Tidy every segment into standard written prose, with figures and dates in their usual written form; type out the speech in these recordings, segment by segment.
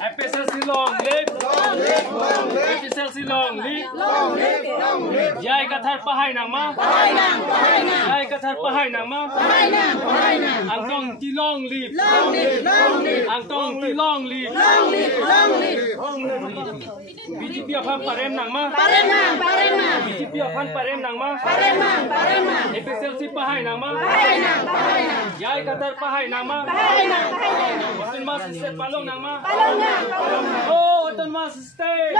Episode silong lip, episode silong lip, Yai kathar pahay nang ma, Yai kathar pahay nang ma, Angtong tilong lip, Angtong tilong lip, BGP apan parem nang ma, BGP apan parem nang ma, episode si pahay nang ma, Yai kathar pahay nang ma, Oton mas stay palong nang ma, Oh, oton mas stay,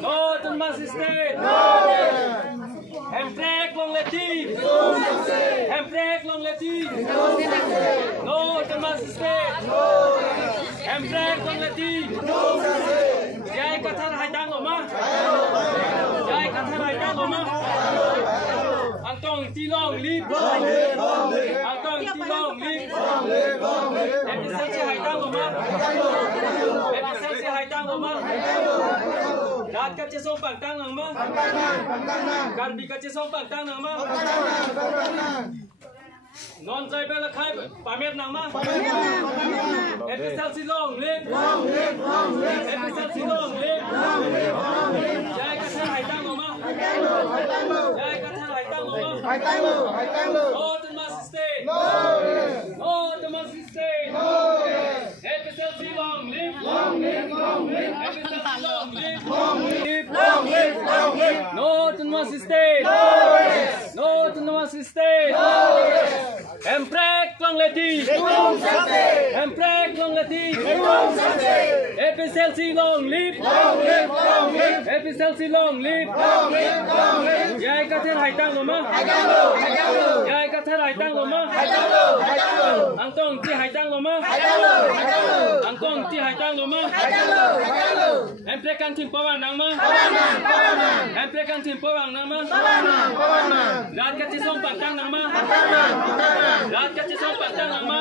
Oton mas stay, Emprek long leti, Emprek long leti, No, oton mas stay, Emprek long leti, Yai kathar haidang lo ma, Yai kathar haidang lo ma, Angtong tilong lip, Angtong tilong lip, Episode si haidang lo ma, Episode si haidang lo ma, Kat ka chisong pagtang nang ma, Karbi ka chisong pagtang nang ma, Non jai bela khai pamet nang ma, Episode si long lip, Episode si long lip, Yai kathar haidang lo ma, Yai kathar haidang lo ma, Oh, the must stay, Oh, the must stay, Episode si long lip, Episode si long lip, No, the must stay, No, the must stay, Emprek long leti, Emprek long leti, Episode si long lip, Episode si long lip, Yai kathar haidang lo ma, Yai kathar haidang lo ma, Angtong ti haidang lo ma, Angtong ti haidang lo ma, Emprek kan tim pawang nang ma, Emprek kan tim pawang nang ma, Rat ka chisong pagtang nang ma, Rat ka chisong pagtang nang ma.